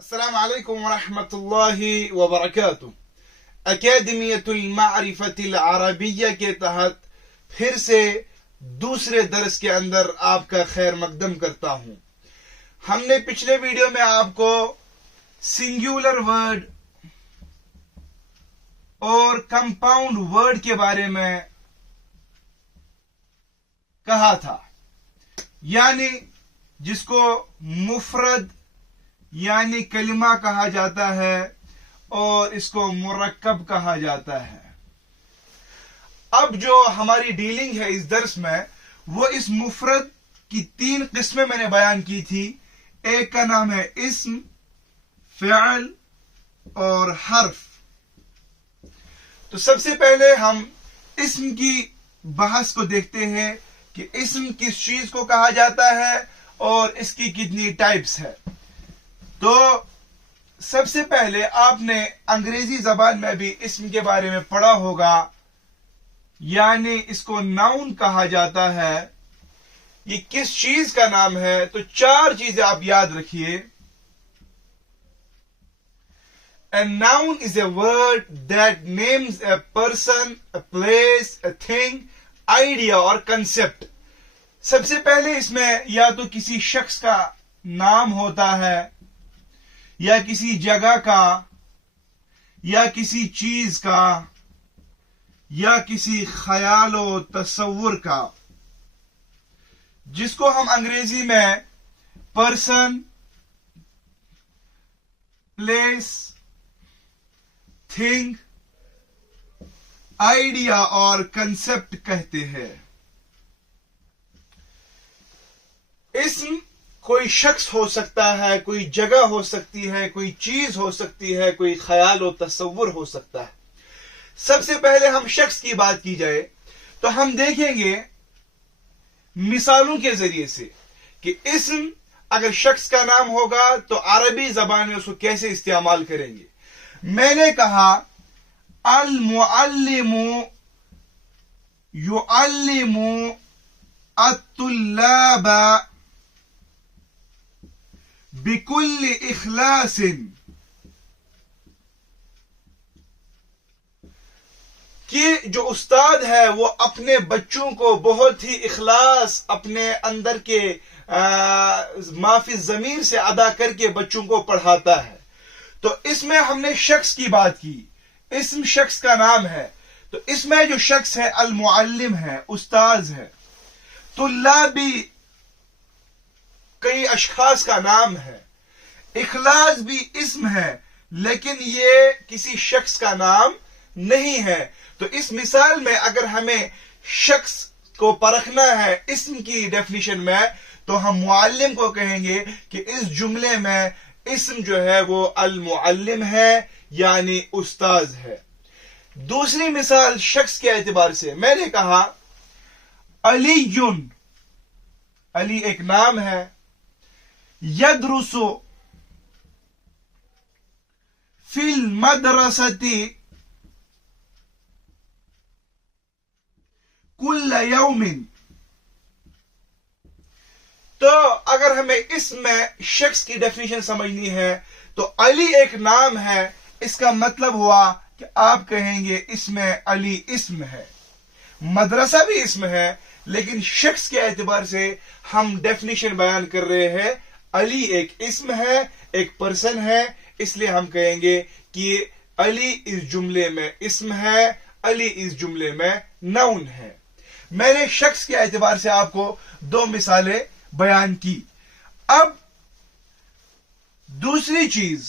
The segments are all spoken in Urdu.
السلام علیکم ورحمۃ اللہ وبرکاتہ۔ اکیڈمیۃ المعرفۃ العربیہ کے تحت پھر سے دوسرے درس کے اندر آپ کا خیر مقدم کرتا ہوں۔ ہم نے پچھلے ویڈیو میں آپ کو سنگولر ورڈ اور کمپاؤنڈ ورڈ کے بارے میں کہا تھا، یعنی جس کو مفرد یعنی کلمہ کہا جاتا ہے اور اس کو مرکب کہا جاتا ہے۔ اب جو ہماری ڈیلنگ ہے اس درس میں، وہ اس مفرد کی 3 قسمیں میں نے بیان کی تھی۔ ایک کا نام ہے اسم، فعل اور حرف۔ تو سب سے پہلے ہم اسم کی بحث کو دیکھتے ہیں کہ اسم کس چیز کو کہا جاتا ہے اور اس کی کتنی ٹائپس ہے۔ تو سب سے پہلے آپ نے انگریزی زبان میں بھی اسم کے بارے میں پڑھا ہوگا، یعنی اس کو ناؤن کہا جاتا ہے۔ یہ کس چیز کا نام ہے؟ تو 4 چیزیں آپ یاد رکھیے۔ A noun is a word that names a person, a place, a thing, idea or concept۔ سب سے پہلے اس میں یا تو کسی شخص کا نام ہوتا ہے، یا کسی جگہ کا، یا کسی چیز کا، یا کسی خیال و تصور کا، جس کو ہم انگریزی میں پرسن، پلیس، تھنگ، آئیڈیا اور کنسپٹ کہتے ہیں۔ اسم کوئی شخص ہو سکتا ہے، کوئی جگہ ہو سکتی ہے، کوئی چیز ہو سکتی ہے، کوئی خیال و تصور ہو سکتا ہے۔ سب سے پہلے ہم شخص کی بات کی جائے تو ہم دیکھیں گے مثالوں کے ذریعے سے کہ اسم اگر شخص کا نام ہوگا تو عربی زبان میں اس کو کیسے استعمال کریں گے۔ میں نے کہا المعلم يعلم الطلاب بكل اخلاص۔ کہ جو استاد ہے وہ اپنے بچوں کو بہت ہی اخلاص اپنے اندر کے معافی ضمیر سے ادا کر کے بچوں کو پڑھاتا ہے۔ تو اس میں ہم نے شخص کی بات کی، اسم شخص کا نام ہے۔ تو اس میں جو شخص ہے المعلم ہے، استاذ ہے۔ طلابی کئی اشخاص کا نام ہے۔ اخلاص بھی اسم ہے، لیکن یہ کسی شخص کا نام نہیں ہے۔ تو اس مثال میں اگر ہمیں شخص کو پرکھنا ہے اسم کی ڈیفینیشن میں، تو ہم معلم کو کہیں گے کہ اس جملے میں اسم جو ہے وہ المعلم ہے، یعنی استاذ ہے۔ دوسری مثال شخص کے اعتبار سے میں نے کہا علی، علی ایک نام ہے۔ یدرس فی المدرسۃ کل یوم۔ تو اگر ہمیں اس میں شخص کی ڈیفینیشن سمجھنی ہے تو علی ایک نام ہے، اس کا مطلب ہوا کہ آپ کہیں گے اس میں علی اسم ہے۔ مدرسہ بھی اسم ہے، لیکن شخص کے اعتبار سے ہم ڈیفینیشن بیان کر رہے ہیں۔ علی ایک اسم ہے، ایک پرسن ہے، اس لیے ہم کہیں گے کہ علی اس جملے میں اسم ہے، علی اس جملے میں ناؤن ہے۔ میں نے شخص کے اعتبار سے آپ کو 2 مثالیں بیان کی۔ اب دوسری چیز،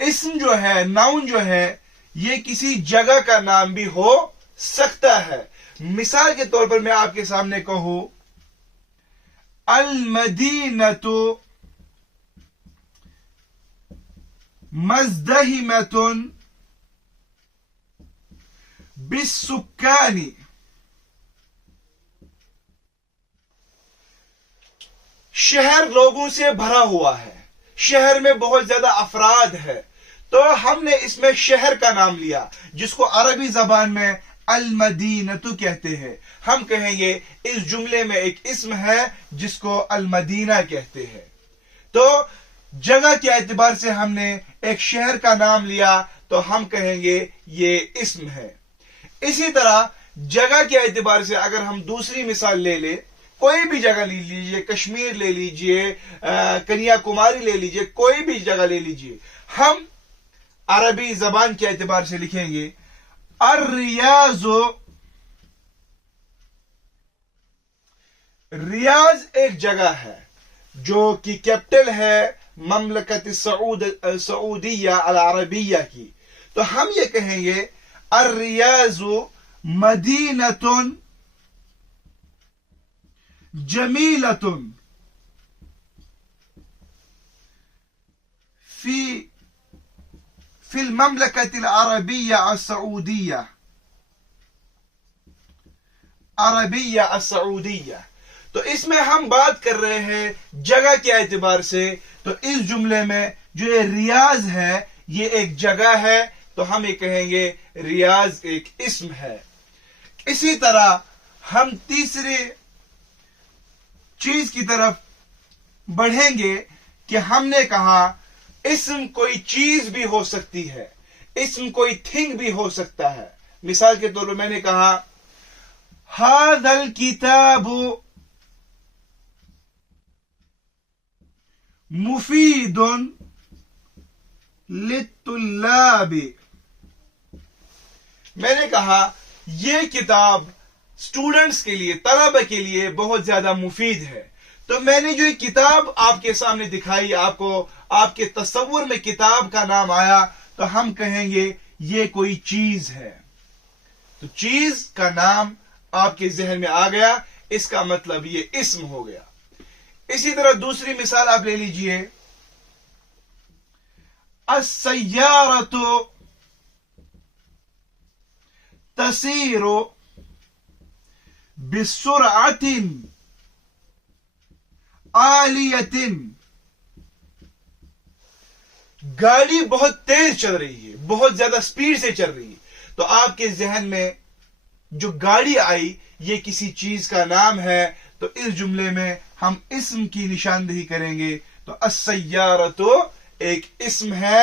اسم جو ہے، ناؤن جو ہے، یہ کسی جگہ کا نام بھی ہو سکتا ہے۔ مثال کے طور پر میں آپ کے سامنے کہوں المدینۃ مزدحمۃ بالسکان۔ شہر لوگوں سے بھرا ہوا ہے، شہر میں بہت زیادہ افراد ہے، تو ہم نے اس میں شہر کا نام لیا، جس کو عربی زبان میں المدینۃ کہتے ہیں۔ ہم کہیں گے اس جملے میں ایک اسم ہے جس کو المدینہ کہتے ہیں۔ تو جگہ کے اعتبار سے ہم نے ایک شہر کا نام لیا تو ہم کہیں گے یہ اسم ہے. اسی طرح جگہ کے اعتبار سے اگر ہم دوسری مثال لے لیں، کوئی بھی جگہ لے لیجئے، کشمیر لے لیجئے، کنیا کماری لے لیجئے، کوئی بھی جگہ لے لیجئے، ہم عربی زبان کے اعتبار سے لکھیں گے الریاض. ریاض ایک جگہ ہے جو کہ کیپٹل ہے مملکت سعودیہ العربیہ کی. تو ہم یہ کہیں گے الریاض مدینۃ جمیلۃ فی المملکت العربیہ السعودیہ. عربیہ السعودیہ. تو اس میں ہم بات کر رہے ہیں جگہ کے اعتبار سے. تو اس جملے میں جو یہ ریاض ہے یہ ایک جگہ ہے تو ہم یہ کہیں گے ریاض ایک اسم ہے. اسی طرح ہم تیسری چیز کی طرف بڑھیں گے کہ ہم نے کہا اسم کوئی چیز بھی ہو سکتی ہے، اسم کوئی تھنگ بھی ہو سکتا ہے. مثال کے طور پر میں نے کہا ھذا الکتاب مفید للطلاب. میں نے کہا یہ کتاب اسٹوڈنٹس کے لیے، طلبہ کے لیے بہت زیادہ مفید ہے. تو میں نے جو کتاب آپ کے سامنے دکھائی، آپ کو آپ کے تصور میں کتاب کا نام آیا تو ہم کہیں گے یہ کوئی چیز ہے. تو چیز کا نام آپ کے ذہن میں آ گیا، اس کا مطلب یہ اسم ہو گیا. اسی طرح دوسری مثال آپ لے لیجئے السیارۃ تسیر بسرعۃ عالیۃ. گاڑی بہت تیز چل رہی ہے، بہت زیادہ سپیڈ سے چل رہی ہے. تو آپ کے ذہن میں جو گاڑی آئی یہ کسی چیز کا نام ہے. تو اس جملے میں ہم اسم کی نشاندہی کریں گے. تو السیارۃ ایک اسم ہے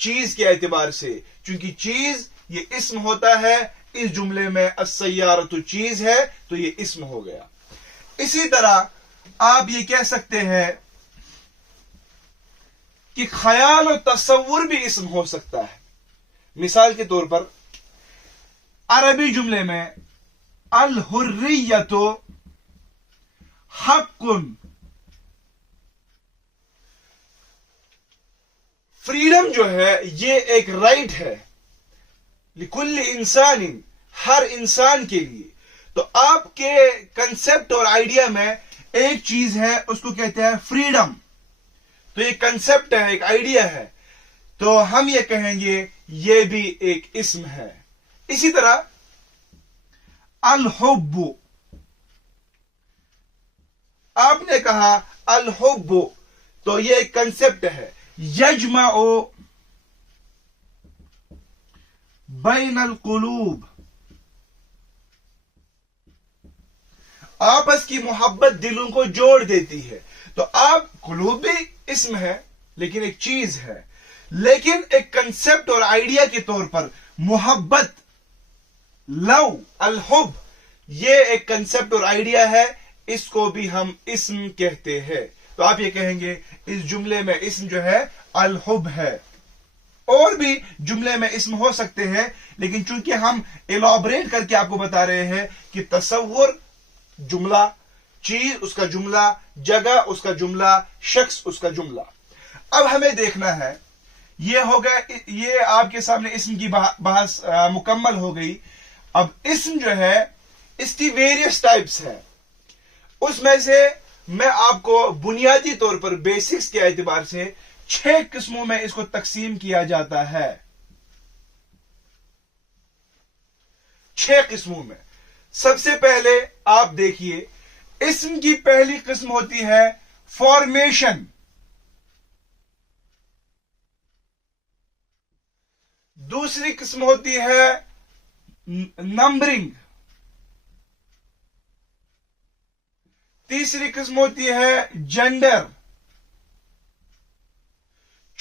چیز کے اعتبار سے، چونکہ چیز یہ اسم ہوتا ہے. اس جملے میں السیارۃ چیز ہے تو یہ اسم ہو گیا. اسی طرح آپ یہ کہہ سکتے ہیں کہ خیال و تصور بھی اسم ہو سکتا ہے. مثال کے طور پر عربی جملے میں الحریۃ حق، فریڈم جو ہے یہ ایک رائٹ ہے لکل انسان، ہر انسان کے لیے. تو آپ کے کنسپٹ اور آئیڈیا میں ایک چیز ہے اس کو کہتے ہیں فریڈم. تو یہ کنسپٹ ہے، ایک آئیڈیا ہے، تو ہم یہ کہیں گے یہ بھی ایک اسم ہے. اسی طرح الحب، آپ نے کہا الحب تو یہ ایک کنسپٹ ہے. یجمع بین القلوب، آپس کی محبت دلوں کو جوڑ دیتی ہے. تو آپ قلوب بھی اسم ہے لیکن ایک چیز ہے، لیکن ایک کنسپٹ اور آئیڈیا کے طور پر محبت، لو، الحب یہ ایک کنسپٹ اور آئیڈیا ہے، اس کو بھی ہم اسم کہتے ہیں. تو آپ یہ کہیں گے اس جملے میں اسم جو ہے الحب ہے. اور بھی جملے میں اسم ہو سکتے ہیں لیکن چونکہ ہم ایلابریٹ کر کے آپ کو بتا رہے ہیں کہ تصور جملہ، چیز اس کا جملہ، جگہ اس کا جملہ، شخص اس کا جملہ. اب ہمیں دیکھنا ہے، یہ ہو گیا، یہ آپ کے سامنے اسم کی بحث مکمل ہو گئی. اب اسم جو ہے اس کی ویریس ٹائپس ہے. اس میں سے میں آپ کو بنیادی طور پر بیسکس کے اعتبار سے 6 قسموں میں اس کو تقسیم کیا جاتا ہے. 6 قسموں میں. سب سے پہلے آپ دیکھیے، اسم کی پہلی قسم ہوتی ہے فارمیشن. دوسری قسم ہوتی ہے نمبرنگ. تیسری قسم ہوتی ہے جینڈر.